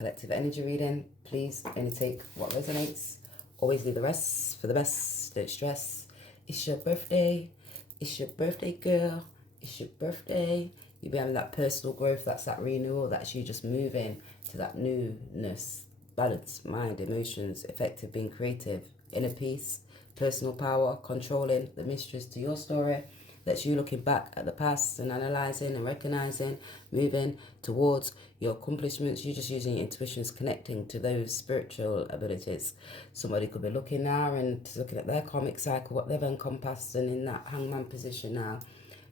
Collective energy reading. Please only take what resonates. Always leave the rest for the best. Don't stress. It's your birthday. It's your birthday, girl. It's your birthday. You'll be having that personal growth. That's that renewal. That's you just moving to that newness. Balance, mind, emotions, effective, being creative, inner peace, personal power, controlling the mysteries to your story. That's you looking back at the past and analysing and recognising, moving towards your accomplishments. You just using your intuitions, connecting to those spiritual abilities. Somebody could be looking now and looking at their karmic cycle, what they've encompassed, and in that hangman position now,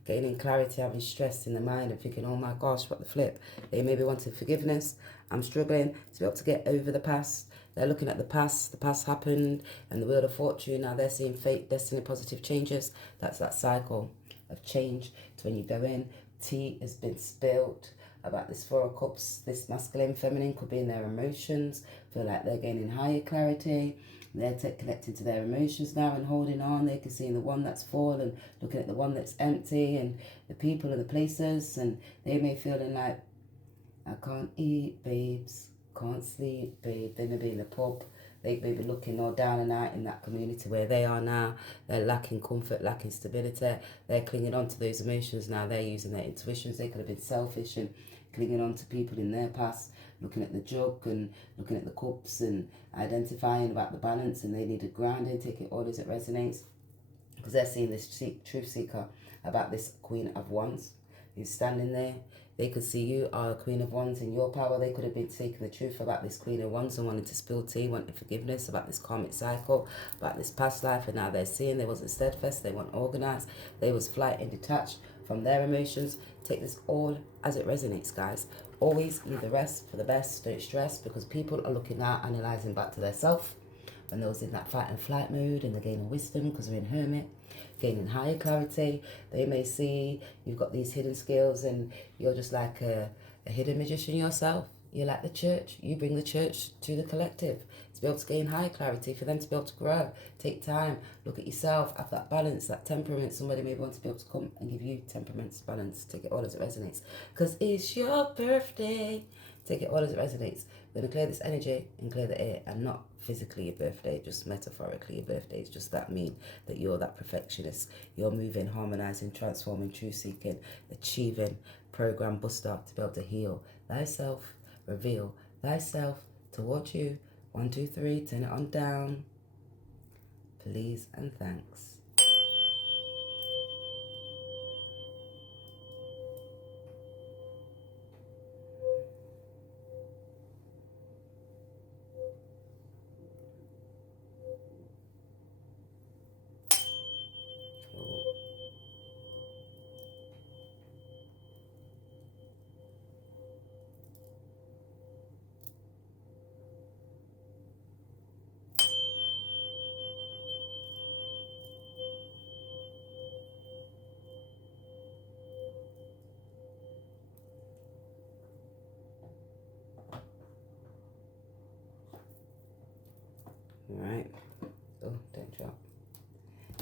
gaining clarity, having stress in the mind and thinking, oh my gosh, what the flip. They may be wanting forgiveness. I'm struggling to be able to get over the past. They're looking at the past happened, and the wheel of fortune. Now they're seeing fate, destiny, positive changes. That's that cycle of change. It's when you go in, tea has been spilled about this Four of Cups. This masculine, feminine could be in their emotions, feel like they're gaining higher clarity. They're connecting to their emotions now and holding on. They can see the one that's fallen, looking at the one that's empty, and the people and the places, and they may feeling like, I can't eat, babes, can't sleep, babe. They may be in the pub. They may be looking all down and out in that community where they are now. They're lacking comfort, lacking stability. They're clinging on to those emotions now. They're using their intuitions. They could have been selfish and clinging on to people in their past, looking at the jug and looking at the cups and identifying about the balance, and they needed grounding. Take it all as it resonates, because they're seeing this truth seeker about this Queen of Wands who's standing there. They could see you are a Queen of Wands in your power. They could have been taking the truth about this Queen of Wands and wanting to spill tea, wanting forgiveness about this karmic cycle, about this past life, and now they're seeing they wasn't steadfast, they weren't organised, they was flight and detached from their emotions. Take this all as it resonates, guys. Always leave the rest for the best. Don't stress, because people are looking out, analysing back to their self. When they was in that fight and flight mode, and they're gaining wisdom because they're in hermit, gaining higher clarity. They may see you've got these hidden skills and you're just like a hidden magician yourself. You're like the church. You bring the church to the collective to be able to gain higher clarity, for them to be able to grow. Take time, look at yourself, have that balance, that temperament. Somebody may want to be able to come and give you temperaments, balance. Take it all as it resonates, because it's your birthday. Take it all as it resonates. We're going to clear this energy and clear the air, and not physically your birthday, just metaphorically your birthday. It's just that mean that you're that perfectionist. You're moving, harmonizing, transforming, truth seeking, achieving, program buster to be able to heal thyself, reveal thyself towards you. 1, 2, 3, turn it on down. Please and thanks. Alright. Oh, don't drop.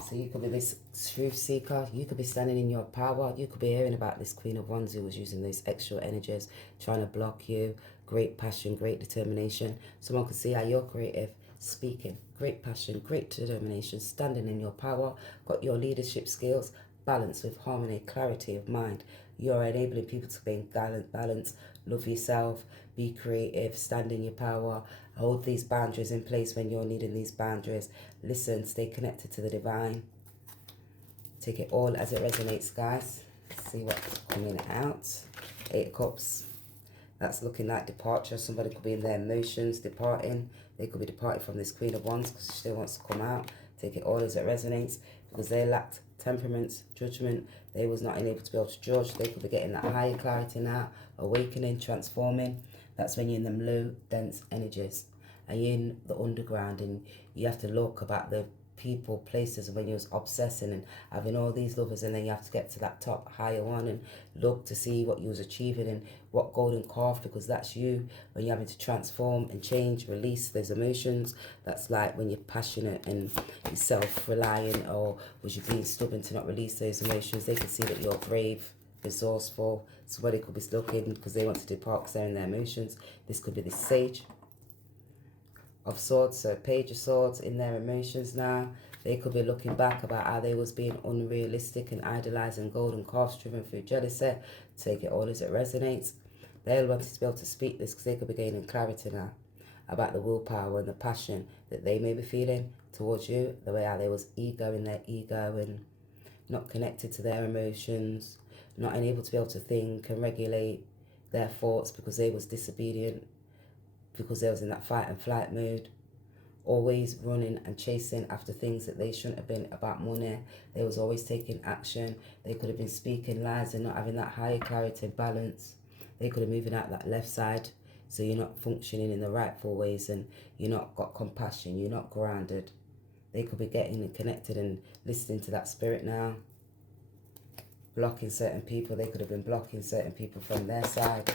So you could be this truth seeker. You could be standing in your power. You could be hearing about this Queen of Wands who was using those extra energies, trying to block you. Great passion, great determination. Someone could see how you're creative, speaking. Great passion, great determination, standing in your power. Got your leadership skills, balance with harmony, clarity of mind. You're enabling people to gain balance, love yourself, be creative, stand in your power, hold these boundaries in place when you're needing these boundaries. Listen, stay connected to the divine. Take it all as it resonates, guys. See what's coming out. 8 of Cups. That's looking like departure. Somebody could be in their emotions, departing. They could be departing from this Queen of Wands because she still wants to come out. Take it all as it resonates, because they lacked temperaments, judgment. They was not able to be able to judge. They could be getting that higher clarity now, awakening, transforming. That's when you're in them low, dense energies. And you're in the underground, and you have to look about the people, places, when you're obsessing and having all these lovers, and then you have to get to that top higher one and look to see what you was achieving and what golden calf, because that's you when you're having to transform and change, release those emotions. That's like when you're passionate and you're self-reliant, or was you being stubborn to not release those emotions. They can see that you're brave, resourceful. Somebody could be looking because they want to depart because they're in their emotions. This could be the Sage of Swords, so Page of Swords in their emotions now. They could be looking back about how they was being unrealistic and idolizing golden calves driven through jealousy. Take it all as it resonates. They'll want to be able to speak this because they could be gaining clarity now about the willpower and the passion that they may be feeling towards you, the way how they was ego in their ego and not connected to their emotions, not unable to be able to think and regulate their thoughts because they was disobedient, because they was in that fight and flight mode, always running and chasing after things that they shouldn't have been about money. They was always taking action. They could have been speaking lies and not having that higher clarity and balance. They could have moving out that left side, so you're not functioning in the rightful ways and you're not got compassion, you're not grounded. They could be getting connected and listening to that spirit now. Blocking certain people. They could have been blocking certain people from their side.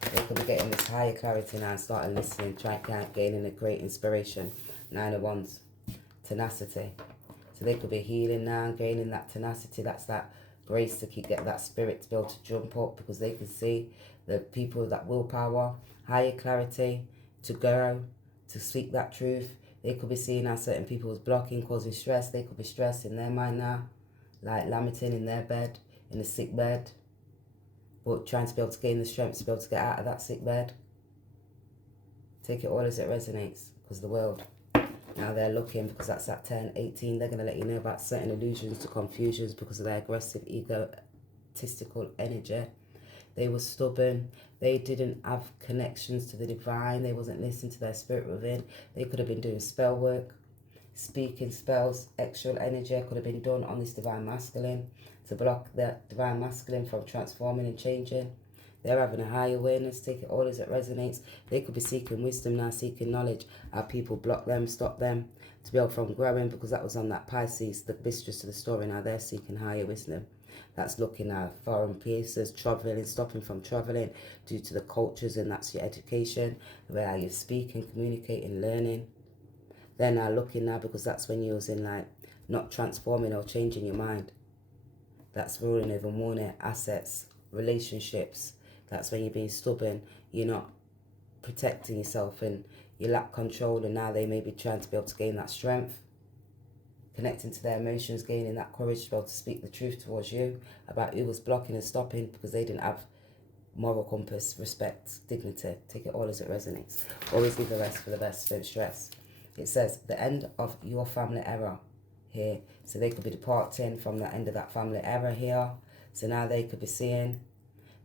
They could be getting this higher clarity now and starting listening, gaining a great inspiration. 9 of Wands. Tenacity. So they could be healing now, gaining that tenacity. That's that grace to get that spirit to be able to jump up because they can see the people with that willpower, higher clarity, to grow, to speak that truth. They could be seeing how certain people was blocking, causing stress. They could be stressed in their mind now, like lamenting in their bed, in a sick bed, but trying to be able to gain the strength to be able to get out of that sick bed. Take it all as it resonates, because the world, now they're looking, because that's that 10, 18, they're going to let you know about certain illusions to confusions because of their aggressive, egotistical energy. They were stubborn. They didn't have connections to the divine. They wasn't listening to their spirit within. They could have been doing spell work, speaking spells. Extra energy could have been done on this divine masculine to block the divine masculine from transforming and changing. They're having a high awareness. Take it all as it resonates. They could be seeking wisdom now, seeking knowledge. How people block them, stop them to be able from growing, because that was on that Pisces, the mistress of the story. Now they're seeking higher wisdom. That's looking at foreign places, traveling, stopping from traveling due to the cultures, and that's your education, where you speak and communicate and learning. They're now looking now because that's when you're using like not transforming or changing your mind. That's ruling over money, assets, relationships. That's when you're being stubborn. You're not protecting yourself and you lack control, and now they may be trying to be able to gain that strength. Connecting to their emotions, gaining that courage to be able to speak the truth towards you about who was blocking and stopping because they didn't have moral compass, respect, dignity. Take it all as it resonates. Always leave the rest for the best, don't stress. It says the end of your family era here. So they could be departing from the end of that family era here. So now they could be seeing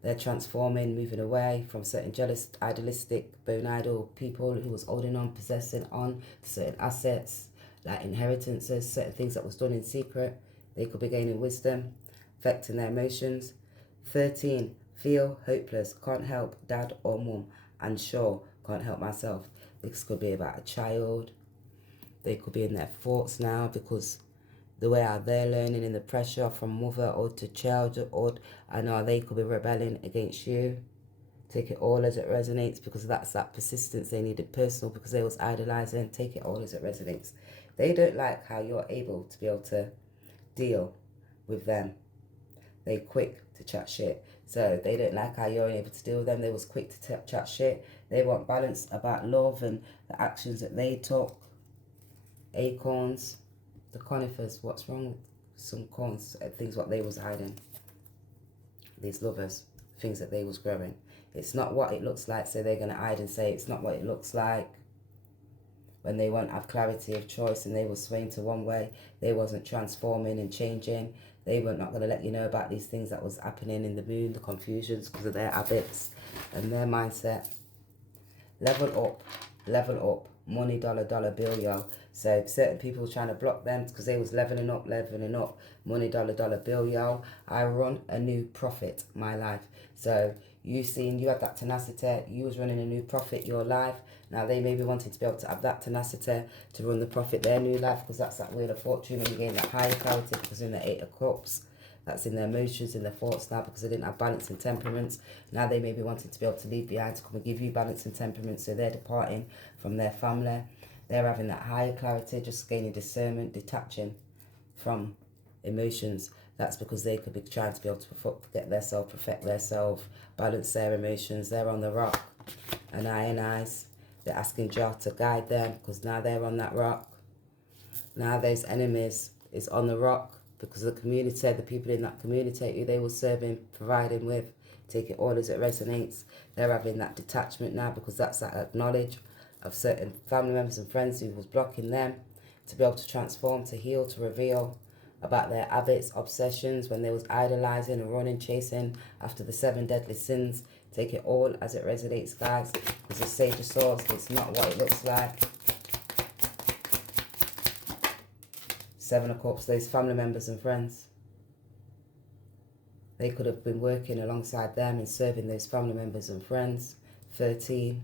they're transforming, moving away from certain jealous, idealistic, bone idol people who was holding on, possessing on to certain assets, like inheritances, certain things that was done in secret. They could be gaining wisdom, affecting their emotions. 13, feel hopeless, can't help dad or mum, unsure, can't help myself. This could be about a child. They could be in their thoughts now because the way how they're learning in the pressure from motherhood to childhood, I know they could be rebelling against you. Take it all as it resonates because that's that persistence they needed personal because they was idolizing. Take it all as it resonates. They don't like how you're able to be able to deal with them. They quick to chat shit. So they don't like how you're able to deal with them. They was quick to chat shit. They want balance about love and the actions that they took. Acorns, the conifers, what's wrong with some corns, things what they was hiding. These lovers, things that they was growing. It's not what it looks like, so they're going to hide and say it's not what it looks like. When they won't have clarity of choice and they were swaying to one way, they wasn't transforming and changing. They were not going to let you know about these things that was happening in the moon, the confusions because of their habits and their mindset. Level up, money, dollar bill, yo. So certain people trying to block them because they was leveling up, money, dollar bill, yo. I run a new profit, my life. So you had that tenacity, you was running a new profit, your life. Now they may be wanting to be able to have that tenacity to run the profit, their new life, because that's that wheel of fortune when you gain that higher clarity because in the 8 of cups. That's in their emotions, in their thoughts now because they didn't have balance and temperaments. Now they may be wanting to be able to leave behind to come and give you balance and temperament. So they're departing from their family. They're having that higher clarity, just gaining discernment, detaching from emotions. That's because they could be trying to be able to get themselves, perfect themselves, balance their emotions. They're on the rock. And eyes, they're asking Jah to guide them because now they're on that rock. Now those enemies is on the rock because the community, the people in that community who they were serving, providing with, take it all as it resonates. They're having that detachment now because that's that acknowledge of certain family members and friends who was blocking them to be able to transform, to heal, to reveal about their habits, obsessions, when they was idolizing and running, chasing after the 7 deadly sins. Take it all as it resonates, guys. It's a Sage of Swords. It's not what it looks like. 7 of Cups, those family members and friends. They could have been working alongside them and serving those family members and friends. 13.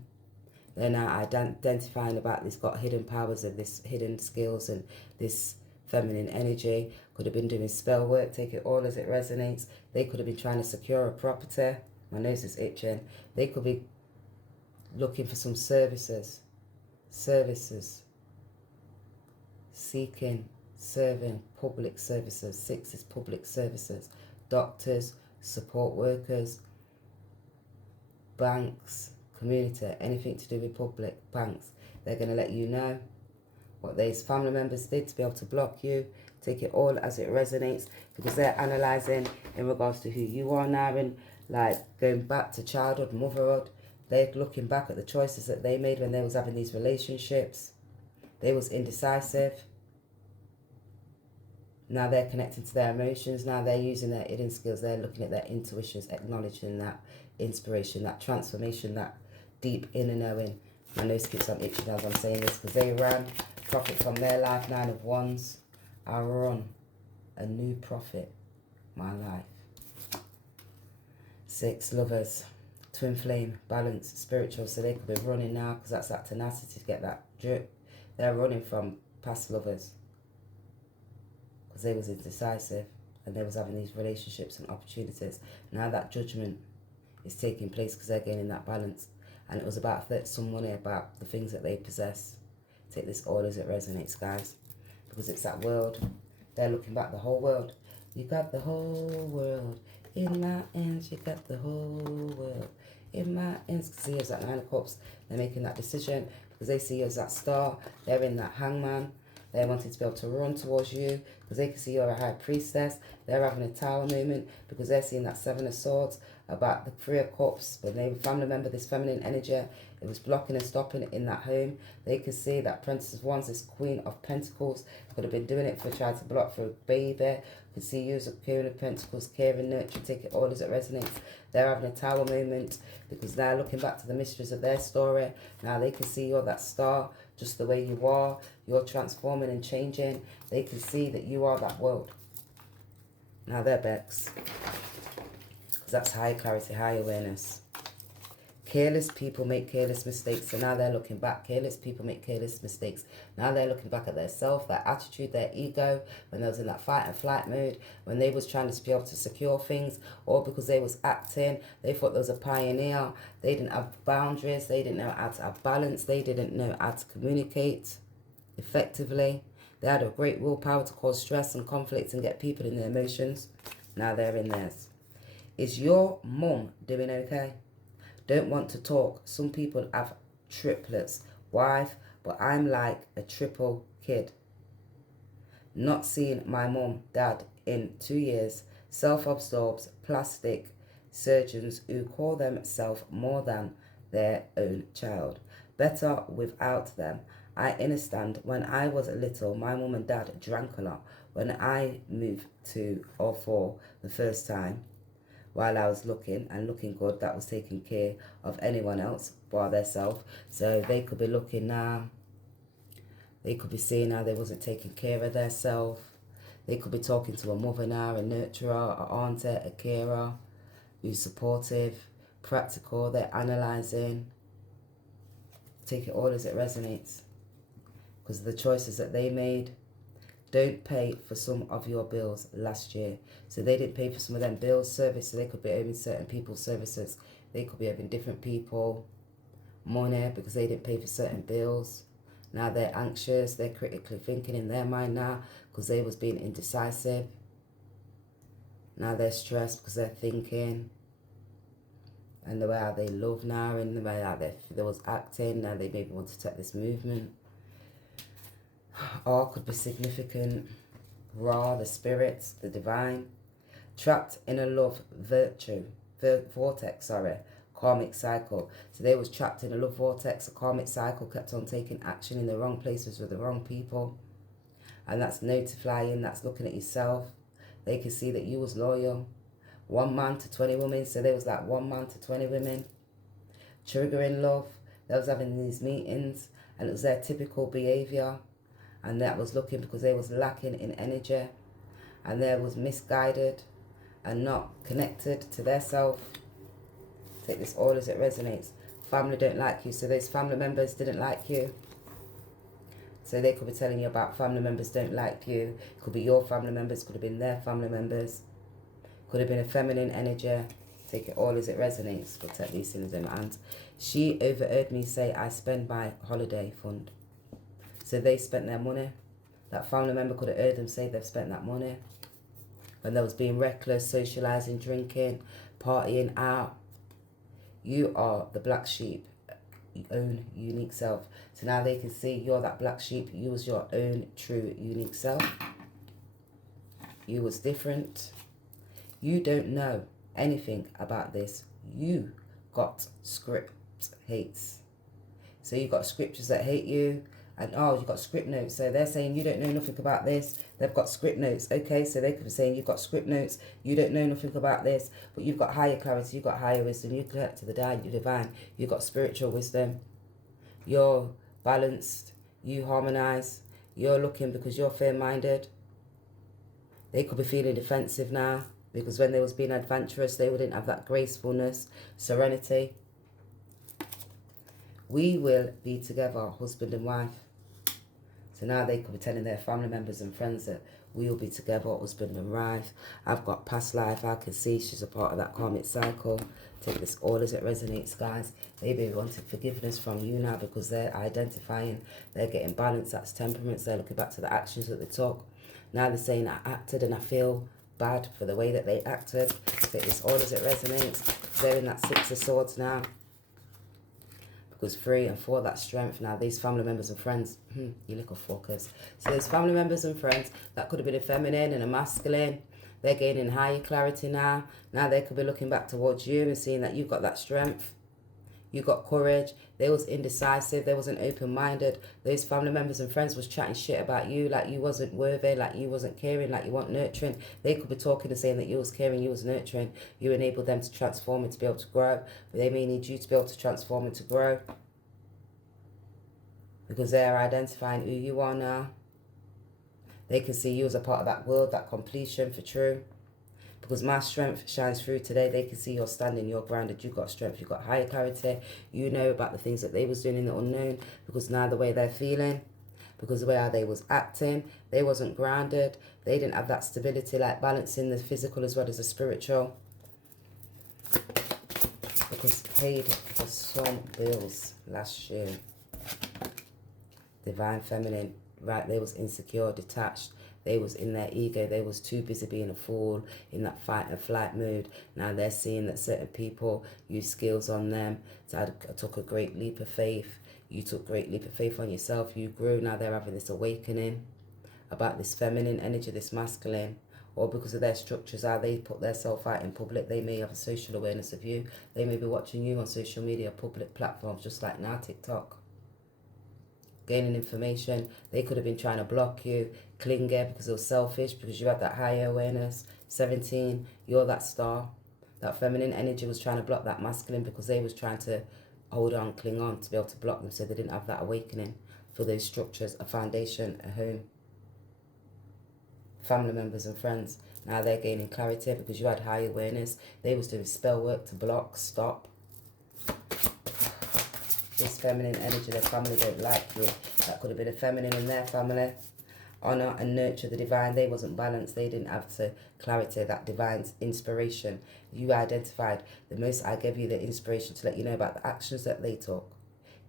They're now identifying about this, got hidden powers and this hidden skills and this feminine energy. Could have been doing spell work. Take it all as it resonates. They could have been trying to secure a property. My nose is itching. They could be looking for some services. Seeking, serving, public services. 6 is public services. Doctors, support workers, banks, community, anything to do with public, banks. They're going to let you know what these family members did to be able to block you. Take it all as it resonates because they're analysing in regards to who you are now and like going back to childhood, motherhood. They're looking back at the choices that they made when they was having these relationships. They was indecisive. Now they're connecting to their emotions. Now they're using their hidden skills. They're looking at their intuitions, acknowledging that inspiration, that transformation, that deep inner knowing. My nose keeps on itching as I'm saying this because they ran profit from their life. 9 of Wands. I run a new profit, my life. 6 Lovers. Twin flame, balance, spiritual. So they could be running now because that's that tenacity to get that drip. They're running from past lovers. They was indecisive and they was having these relationships and opportunities. Now that judgment is taking place because they're gaining that balance. And it was about some money, about the things that they possess. Take this all as it resonates, guys. Because it's that world. They're looking back the whole world. You got the whole world in my hands. You got the whole world in my hands. See you as that 9 of Cups. They're making that decision because they see you as that star. They're in that hangman. They're wanting to be able to run towards you because they can see you're a high priestess. They're having a tower moment because they're seeing that 7 of Swords about the 3 of Cups. But they family member, this feminine energy, it was blocking and stopping it in that home. They could see that Princess of Wands, this Queen of Pentacles, could have been doing it for trying to block for a baby. Could see you as a Queen of Pentacles, care and nurture, take it all as it resonates. They're having a tower moment because they're looking back to the mysteries of their story. Now they can see you're that star, just the way you are. You're transforming and changing. They can see that you are that world. Now they're Bex. Because that's high clarity, high awareness. Careless people make careless mistakes. So now they're looking back. Careless people make careless mistakes. Now they're looking back at their self, their attitude, their ego. When they was in that fight and flight mode. When they was trying to be able to secure things. Or because they was acting. They thought they was a pioneer. They didn't have boundaries. They didn't know how to have balance. They didn't know how to communicate effectively. They had a great willpower to cause stress and conflict and get people in their emotions. Now they're in theirs. Is your mum doing okay? Don't want to talk. Some people have triplets, wife, but I'm like a triple kid. Not seen my mum, dad in 2 years. Self-absorbed plastic surgeons who call themselves more than their own child. Better without them. I understand when I was little, my mum and dad drank a lot. When I moved to R4 the first time, while I was looking good, that was taking care of anyone else by themselves. So they could be looking now. They could be seeing how they wasn't taking care of themselves. They could be talking to a mother now, a nurturer, a auntie, a carer, who's supportive, practical. They're analysing. Take it all as it resonates. Because of the choices that they made. Don't pay for some of your bills last year. So they didn't pay for some of them bills, service. So they could be owing certain people's services. They could be owing different people money because they didn't pay for certain bills. Now they're anxious. They're critically thinking in their mind now because they was being indecisive. Now they're stressed because they're thinking, and the way how they love now, and the way how they was acting. Now they maybe want to take this movement. Or could be significant. Ra, the spirits, the divine. Trapped in a love vortex, karmic cycle. So they was trapped in a love vortex, a karmic cycle, kept on taking action in the wrong places with the wrong people. And that's notifying, that's looking at yourself. They could see that you was loyal. 1 man to 20 women. So there was like 1 man to 20 women. Triggering love. They was having these meetings, and it was their typical behavior. And that was looking because they was lacking in energy. And they was misguided and not connected to their self. Take this all as it resonates. Family don't like you. So those family members didn't like you. So they could be telling you about family members don't like you. It could be your family members. Could have been their family members. Could have been a feminine energy. Take it all as it resonates. Protect these things in my hands. She overheard me say, I spend my holiday fund. So they spent their money. That family member could have heard them say they've spent that money. When they was being reckless, socialising, drinking, partying out. You are the black sheep. Your own unique self. So now they can see you're that black sheep. You was your own true unique self. You was different. You don't know anything about this. You got script hates. So you got scriptures that hate you. And you got script notes. So they're saying you don't know nothing about this. They've got script notes. Okay, so they could be saying you've got script notes. You don't know nothing about this. But you've got higher clarity. You've got higher wisdom. You connect to the divine. You've got spiritual wisdom. You're balanced. You harmonize. You're looking because you're fair-minded. They could be feeling defensive now. Because when they was being adventurous, they wouldn't have that gracefulness, serenity. We will be together, husband and wife. So now they could be telling their family members and friends that we will be together, husband and wife. I've got past life. I can see she's a part of that karmic cycle. Take this all as it resonates, guys. Maybe they wanted forgiveness from you now because they're identifying. They're getting balance. That's temperaments. They're looking back to the actions that they took. Now they're saying, I acted and I feel bad for the way that they acted. Take this all as it resonates. They're in that 6 of Swords now. Because 3 and 4, that strength. Now these family members and friends, you little fuckers. So there's family members and friends that could have been a feminine and a masculine. They're gaining higher clarity now. Now they could be looking back towards you and seeing that you've got that strength. You got courage. They was indecisive. They wasn't open-minded. Those family members and friends was chatting shit about you, like you wasn't worthy, like you wasn't caring, like you weren't nurturing. They could be talking and saying that you was caring, you was nurturing. You enabled them to transform and to be able to grow. But they may need you to be able to transform and to grow. Because they are identifying who you are now. They can see you as a part of that world, that completion for true. Because my strength shines through today. They can see you're standing, you're grounded, you've got strength, you've got higher clarity. You know about the things that they was doing in the unknown. Because now the way they're feeling, because the way how they was acting, they wasn't grounded. They didn't have that stability, like balancing the physical as well as the spiritual. Because paid for some bills last year. Divine feminine, right? They was insecure, detached. They was in their ego. They was too busy being a fool in that fight and flight mood. Now they're seeing that certain people use skills on them. So I took a great leap of faith. You took a great leap of faith on yourself. You grew. Now they're having this awakening about this feminine energy, this masculine. Or because of their structures, how they put their self out in public. They may have a social awareness of you. They may be watching you on social media, public platforms, just like now TikTok. Gaining information. They could have been trying to block you, cling it because it was selfish, because you had that higher awareness. 17, you're that star. That feminine energy was trying to block that masculine because they was trying to hold on, cling on to be able to block them, so they didn't have that awakening for those structures, a foundation, a home. Family members and friends. Now they're gaining clarity because you had high awareness. They was doing spell work to block, stop. This feminine energy, their family don't like you. That could have been a feminine in their family. Honor and nurture the divine. They wasn't balanced. They didn't have the clarity, that divine inspiration. You identified. The Most High gave you the inspiration to let you know about the actions that they took.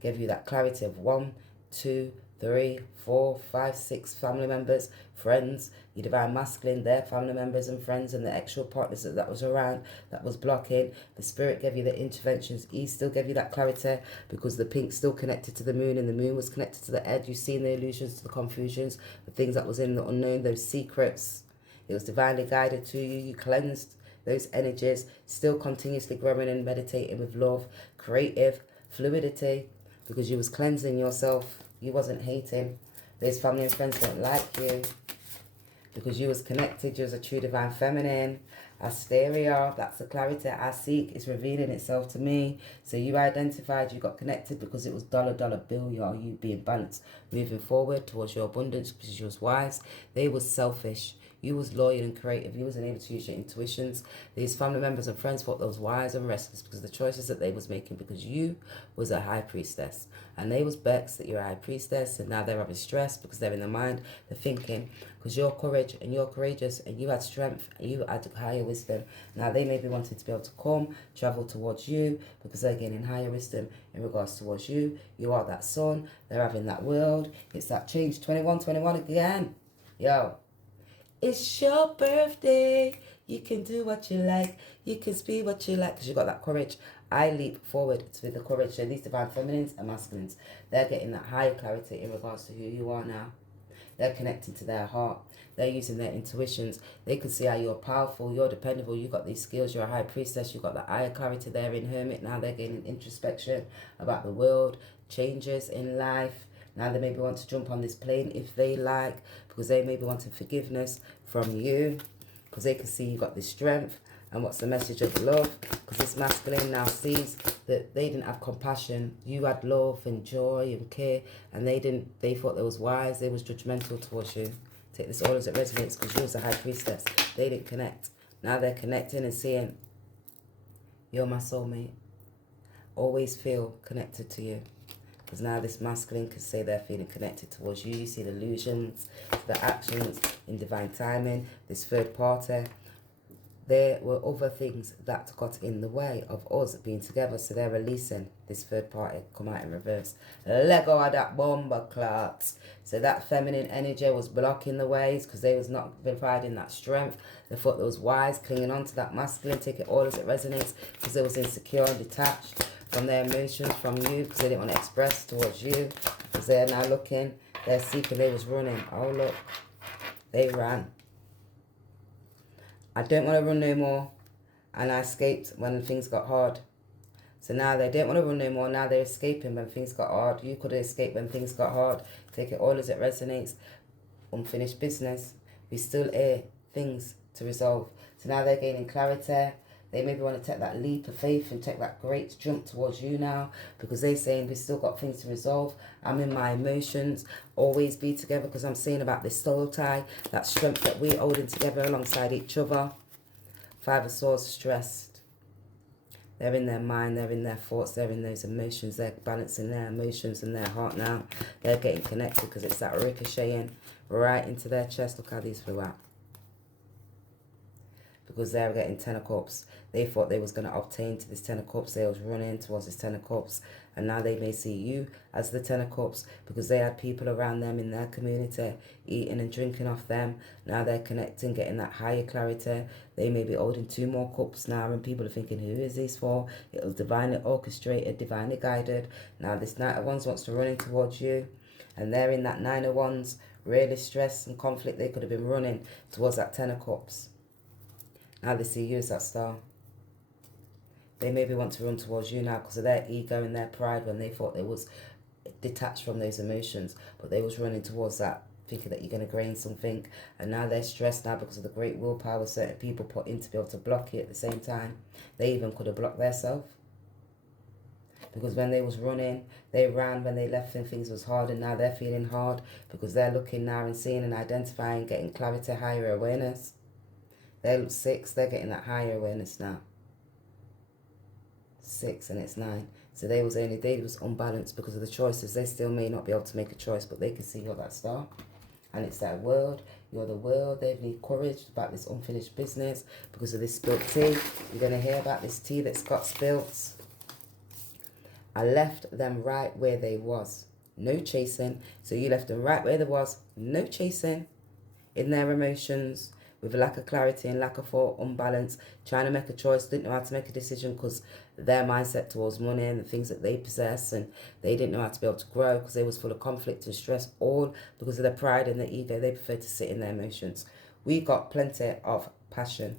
Gave you that clarity of 1, 2, 3, 4, 5, 6 family members, friends, your divine masculine, their family members and friends, and the actual partners that was around, that was blocking. The spirit gave you the interventions. He still gave you that clarity, because the pink still connected to the moon, and the moon was connected to the edge. You've seen the illusions, to the confusions, the things that was in the unknown, those secrets. It was divinely guided to you. You cleansed those energies, still continuously growing and meditating with love, creative fluidity, because you was cleansing yourself. You wasn't hating. Those family and friends don't like you, because you was connected. You was a true divine feminine. Asteria, that's the clarity I seek. It's revealing itself to me. So you identified, you got connected, because it was dollar bill, y'all. You being balanced, moving forward towards your abundance, because you was wise. They was selfish. You was loyal and creative. You wasn't able to use your intuitions. These family members and friends thought they was wise and restless, because of the choices that they was making, because you was a high priestess. And they was vexed that you're a high priestess, and now they're having stress, because they're in their mind, they're thinking, because you're courage and you're courageous and you had strength and you had higher wisdom. Now they may be wanting to be able to come, travel towards you, because they're gaining higher wisdom in regards towards you. You are that sun. They're having that world. It's that change. 21 again. Yo. It's your birthday. You can do what you like. You can speak what you like, because you got that courage. I leap forward with the courage. So these divine feminines and masculines, they're getting that higher clarity in regards to who you are now. They're connecting to their heart. They're using their intuitions. They can see how you're powerful, you're dependable, you got these skills, you're a high priestess, you got that higher clarity there in hermit. Now they're gaining introspection about the world, changes in life. Now they maybe want to jump on this plane if they like, because they maybe wanting forgiveness from you, because they can see you got this strength. And what's the message of love? Because this masculine now sees that they didn't have compassion. You had love and joy and care, and they didn't. They thought they was wise. They was judgmental towards you. Take this all as it resonates, because you was a high priestess. They didn't connect. Now they're connecting and seeing, you're my soulmate. Always feel connected to you. Because now this masculine can say they're feeling connected towards you. You see the illusions, the actions in divine timing, this third party. There were other things that got in the way of us being together, so they're releasing this third party, come out in reverse. Let go of that bomber clots. So that feminine energy was blocking the ways, because they was not providing that strength. They thought they was wise, clinging on to that masculine, take it all as it resonates, because they was insecure and detached from their emotions from you, because they didn't want to express towards you, because they're now looking, they're seeking, they was running. Oh look, they ran. I don't want to run no more, and I escaped when things got hard. So now they don't want to run no more. Now they're escaping when things got hard. You could have escaped when things got hard. Take it all as it resonates. Unfinished business. We still air things to resolve. So now they're gaining clarity. They maybe want to take that leap of faith and take that great jump towards you now, because they're saying we still got things to resolve. I'm in my emotions. Always be together, because I'm saying about this soul tie, that strength that we're holding together alongside each other. 5 of Swords, stressed. They're in their mind, they're in their thoughts, they're in those emotions. They're balancing their emotions and their heart now. They're getting connected, because it's that ricocheting right into their chest. Look how these flew out. Because they were getting 10 of cups. They thought they was going to obtain to this 10 of cups. They was running towards this 10 of cups. And now they may see you as the 10 of cups, because they had people around them in their community eating and drinking off them. Now they're connecting, getting that higher clarity. They may be holding 2 more cups now, and people are thinking, who is this for? It was divinely orchestrated, divinely guided. Now this Knight of Wands wants to run in towards you, and they're in that 9 of Wands, really stress and conflict. They could have been running towards that 10 of cups. Now they see you as that star. They maybe want to run towards you now because of their ego and their pride, when they thought they was detached from those emotions. But they was running towards that, thinking that you're going to gain something. And now they're stressed now because of the great willpower certain people put in to be able to block it at the same time. They even could have blocked themselves. Because when they was running, they ran. When they left, and things was hard, and now they're feeling hard because they're looking now and seeing and identifying, getting clarity, higher awareness. They're 6, they're getting that higher awareness now. 6 and it's 9. So they was unbalanced because of the choices. They still may not be able to make a choice, but they can see you're that star. And it's that world. You're the world. They need courage about this unfinished business because of this spilt tea. You're going to hear about this tea that's got spilt. I left them right where they was. no chasing. So you left them right where they was, no chasing in their emotions, with a lack of clarity and lack of thought, unbalance, trying to make a choice, didn't know how to make a decision because their mindset towards money and the things that they possess, and they didn't know how to be able to grow because they was full of conflict and stress, all because of their pride and their ego. They prefer to sit in their emotions. We got plenty of passion.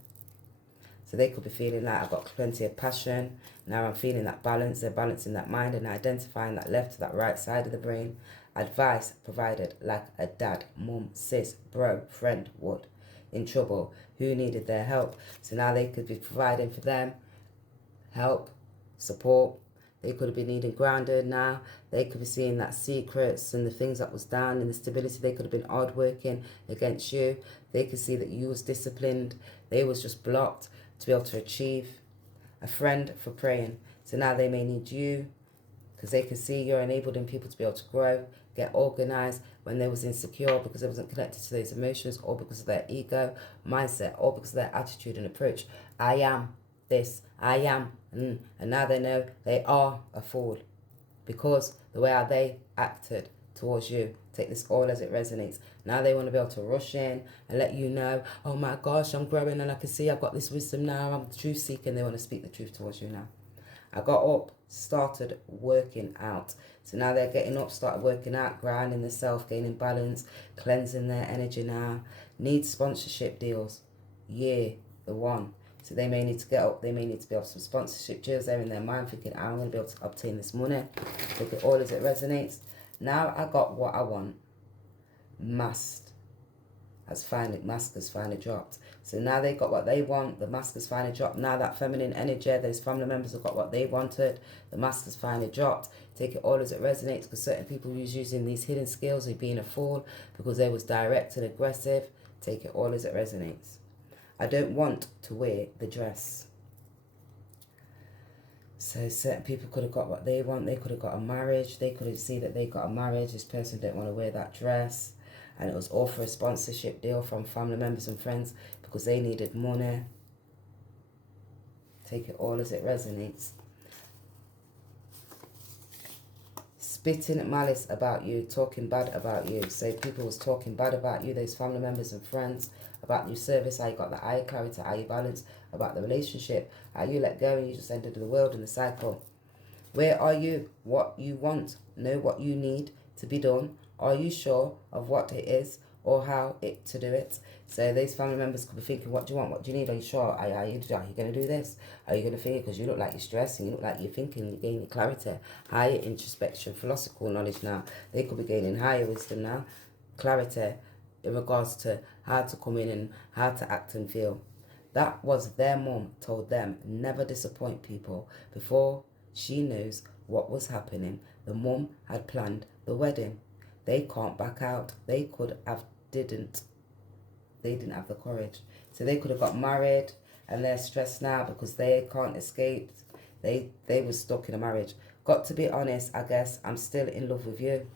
So they could be feeling like I've got plenty of passion. Now I'm feeling that balance. They're balancing that mind and identifying that left to that right side of the brain. Advice provided like a dad, mum, sis, bro, friend would. In trouble, who needed their help. So now they could be providing for them help, support. They could have been needing grounded now. They could be seeing that secrets and the things that was down and the stability. They could have been hard working against you. They could see that you was disciplined. They was just blocked to be able to achieve. A friend for praying. So now they may need you because they can see you're enabling people to be able to grow, get organized when they was insecure because they wasn't connected to those emotions, or because of their ego, mindset, or because of their attitude and approach. I am this, I am, and now they know they are a fool because the way how they acted towards you. Take this all as it resonates. Now they want to be able to rush in and let you know, oh my gosh, I'm growing and I can see I've got this wisdom now. I'm truth seeking. They want to speak the truth towards you now. I got up, started working out. So now they're getting up, started working out, grounding themselves, gaining balance, cleansing their energy now. Need sponsorship deals. Yeah, the one. So they may need to get up, they may need to be off some sponsorship deals. They're in their mind thinking, I'm going to be able to obtain this money. Look at all as it resonates. Now I got what I want. Mask has finally dropped. So now they got what they want. The mask has finally dropped. Now that feminine energy, those family members have got what they wanted. The mask has finally dropped. Take it all as it resonates, because certain people was using these hidden skills of being a fool because they was direct and aggressive. Take it all as it resonates. I don't want to wear the dress. So certain people could have got what they want. They could have got a marriage. They could have seen that they got a marriage. This person didn't want to wear that dress. And it was all for a sponsorship deal from family members and friends because they needed money. Take it all as it resonates. Spitting malice about you, talking bad about you. So people was talking bad about you, those family members and friends, about your service, how you got the eye clarity, how you balance, about the relationship, how you let go and you just entered the world in the cycle. Where are you? What you want? Know what you need to be done. Are you sure of what it is or how it to do it? So these family members could be thinking, what do you want? What do you need? Are you sure? Are you going to do this? Are you going to think? Because you look like you're stressing. You look like you're thinking. You're gaining clarity. Higher introspection, philosophical knowledge now. They could be gaining higher wisdom now. Clarity in regards to how to come in and how to act and feel. That was their mom told them, never disappoint people. Before she knows what was happening, the mom had planned the wedding. They can't back out. They could have didn't. They didn't have the courage. So they could have got married and they're stressed now because they can't escape. They were stuck in a marriage. Got to be honest, I guess I'm still in love with you.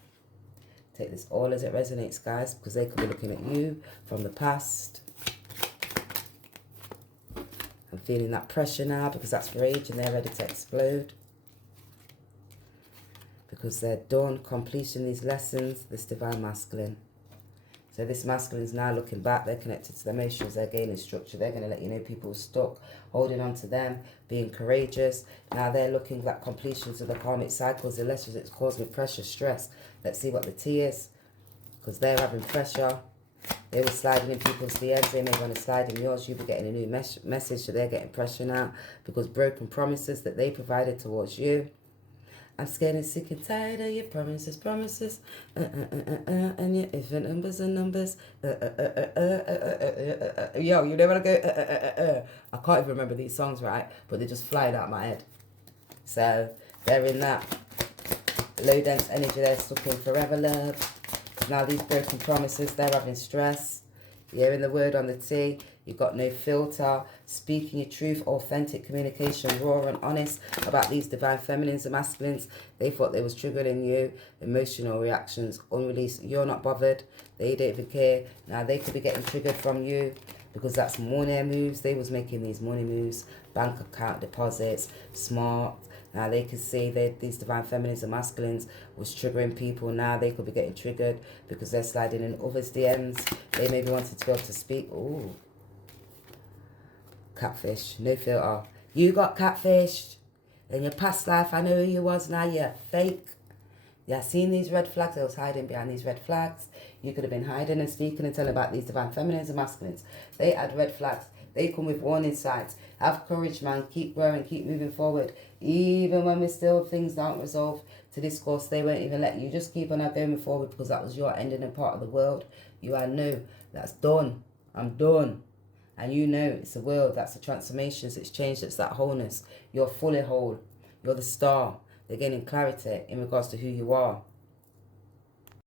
Take this all as it resonates, guys, because they could be looking at you from the past. I'm feeling that pressure now because that's rage and they're ready to explode. Because they're done completing these lessons, this divine masculine. So this masculine is now looking back. They're connected to their emotions. They're gaining structure. They're going to let you know people are stuck, holding on to them, being courageous. Now they're looking at completions of the karmic cycles, the lessons it's causing pressure, stress. Let's see what the T is. Because they're having pressure. They were sliding in people's DMs. They may want to slide in yours. You'll be getting a new message. So they're getting pressure now. Because broken promises that they provided towards you. I'm scared and sick and tired of your promises, and your if and numbers and numbers. Yo, you know when I go, I can't even remember these songs, right? But they just flying out of my head. So they're in that low dense energy. They're stuck in forever love. Now these broken promises, they're having stress. You're in the word on the T. You've got no filter, speaking your truth, authentic communication, raw and honest about these divine feminines and masculines. They thought they was triggering you, emotional reactions, unreleased. You're not bothered. They don't even care. Now they could be getting triggered from you because that's money moves. They was making these money moves, bank account deposits, smart, Now they could see that these divine feminines and masculines was triggering people. Now they could be getting triggered because they're sliding in others' DMs. They maybe wanted to be able to speak. Ooh. Catfish. No filter. You got catfished. In your past life, I know who you was. Now you're fake. Yeah, seen these red flags. I was hiding behind these red flags. You could have been hiding and speaking and telling about these divine feminines and masculines. They had red flags. They come with warning signs. Have courage, man. Keep growing. Keep moving forward. Even when we're still things aren't resolved to discourse, they won't even let you. Just keep on going forward because that was your ending and part of the world. You are no. That's done. I'm done. And you know it's the world. That's the transformations. It's change. It's that wholeness. You're fully whole. You're the star. They're gaining clarity in regards to who you are.